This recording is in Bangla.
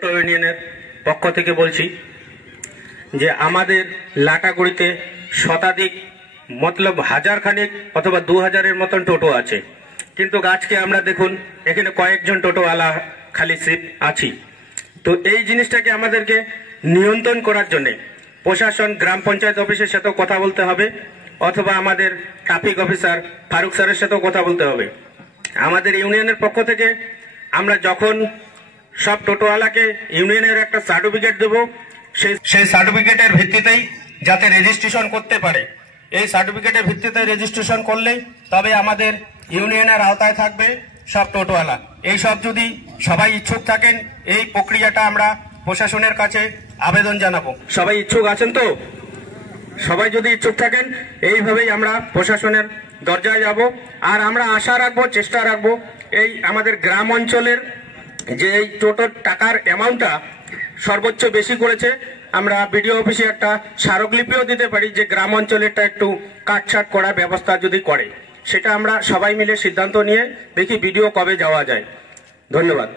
টোটো ইউনিয়নের পক্ষ থেকে বলছি যে আমাদের লাটাগুড়িতে শতাধিক মতলব হাজার খানিক অথবা 2000-এর মতন টোটো আছে, কিন্তু আজকে আমরা দেখুন এখানে কয়েকজন টোটোওয়ালা খালি সিট আছি। তো এই জিনিসটাকে আমাদেরকে নিয়ন্ত্রণ করার জন্য প্রশাসন গ্রাম পঞ্চায়েত অফিসের সাথেও কথা বলতে হবে, অথবা আমাদের ট্রাফিক অফিসার ফারুক স্যারের সাথেও কথা বলতে হবে। আমাদের ইউনিয়নের পক্ষ থেকে আমরা যখন সব টোটোওয়ালাকে ইউনিয়নের একটা সার্টিফিকেট দেব, সেই সার্টিফিকেটের ভিত্তিতেই যাতে রেজিস্ট্রেশন করতে পারে, এই সার্টিফিকেটের ভিত্তিতে রেজিস্ট্রেশন করলেই তবে আমাদের ইউনিয়নের আওতায় থাকবে সব টোটোওয়ালা। এই সব যদি সবাই ইচ্ছুক থাকেন, এই প্রক্রিয়াটা আমরা প্রশাসনের কাছে আবেদন জানাবো। সবাই ইচ্ছুক আছেন তো? সবাই যদি ইচ্ছুক থাকেন, এইভাবেই আমরা প্রশাসনের দরজায় যাব। আর আমরা আশা রাখবো, চেষ্টা রাখবো এই আমাদের গ্রাম অঞ্চলের যে এই টোটোর টাকার অ্যামাউন্টটা সর্বোচ্চ বেশি করেছে, আমরা বিডিও অফিসে একটা স্মারকলিপিও দিতে পারি যে গ্রাম অঞ্চলেরটা একটু কাটছাট করার ব্যবস্থা যদি করে, সেটা আমরা সবাই মিলে সিদ্ধান্ত নিয়ে দেখি বিডিও কবে যাওয়া যায়। ধন্যবাদ।